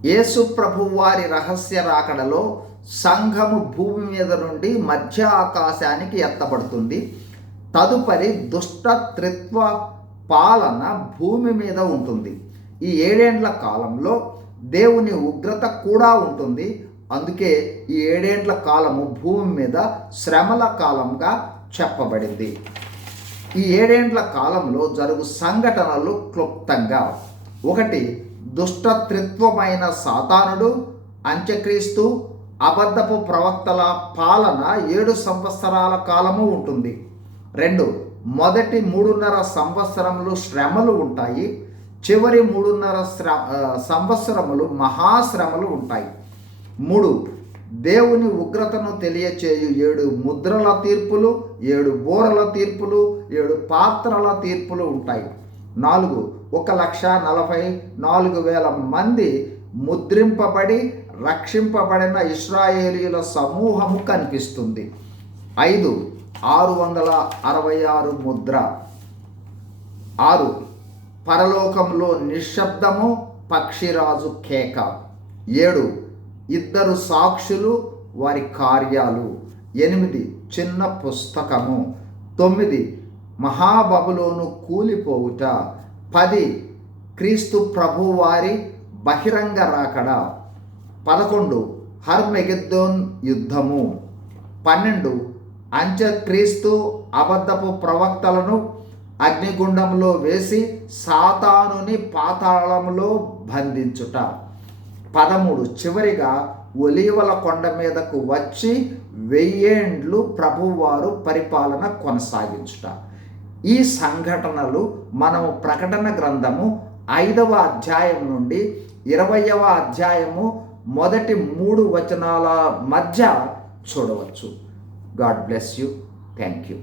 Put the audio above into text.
యేసు ప్రభు వారి రహస్య రాకడలో సంఘము భూమి మీద నుండి మధ్య ఆకాశానికి ఎత్తబడుతుంది. తదుపరి దుష్ట త్రిత్వ పాలన భూమి మీద ఉంటుంది. ఈ ఏడేండ్ల కాలంలో దేవుని ఉగ్రత కూడా ఉంటుంది. అందుకే ఈ ఏడేండ్ల కాలము భూమి మీద శ్రమల కాలంగా చెప్పబడింది. ఈ ఏడేండ్ల కాలంలో జరుగు సంఘటనలు క్లుప్తంగా ఒకటి దుష్టత్రిత్వమైన సాతానుడు అంత్యక్రీస్తు అబద్ధపు ప్రవక్తల పాలన ఏడు సంవత్సరాల కాలము ఉంటుంది. రెండు మొదటి మూడున్నర సంవత్సరములు శ్రమలు ఉంటాయి. చివరి మూడున్నర శ్ర సంవత్సరములు మహాశ్రమలు ఉంటాయి. మూడు దేవుని ఉగ్రతను తెలియచేయు ఏడు ముద్రల తీర్పులు ఏడు బోరల తీర్పులు ఏడు పాత్రల తీర్పులు ఉంటాయి. నాలుగు ఒక లక్ష నలభై నాలుగు వేల మంది ముద్రింపబడి రక్షింపబడిన ఇస్రాయేలీల సమూహము కనిపిస్తుంది. ఐదు ఆరు వందల అరవై ఆరు ముద్ర. ఆరు పరలోకంలో నిశ్శబ్దము పక్షిరాజు కేక. ఏడు ఇద్దరు సాక్షులు వారి కార్యాలు. ఎనిమిది చిన్న పుస్తకము. తొమ్మిది మహాబబులోను కూలిపోవుట. పది క్రీస్తు ప్రభువారి బహిరంగ రాకడ. పదకొండు హర్మెగిద్దోన్ యుద్ధము. పన్నెండు అంత్యక్రీస్తు అబద్ధపు ప్రవక్తలను అగ్నిగుండంలో వేసి సాతానుని పాతాళంలో బంధించుట. పదమూడు చివరిగా ఒలీవల కొండ మీదకు వచ్చి వెయ్యేండ్లు ప్రభువారు పరిపాలన కొనసాగించుట. ఈ సంఘటనలు మనము ప్రకటన గ్రంథము ఐదవ అధ్యాయం నుండి ఇరవయవ అధ్యాయము మొదటి మూడు వచనాల మధ్య చూడవచ్చు. God bless you. Thank you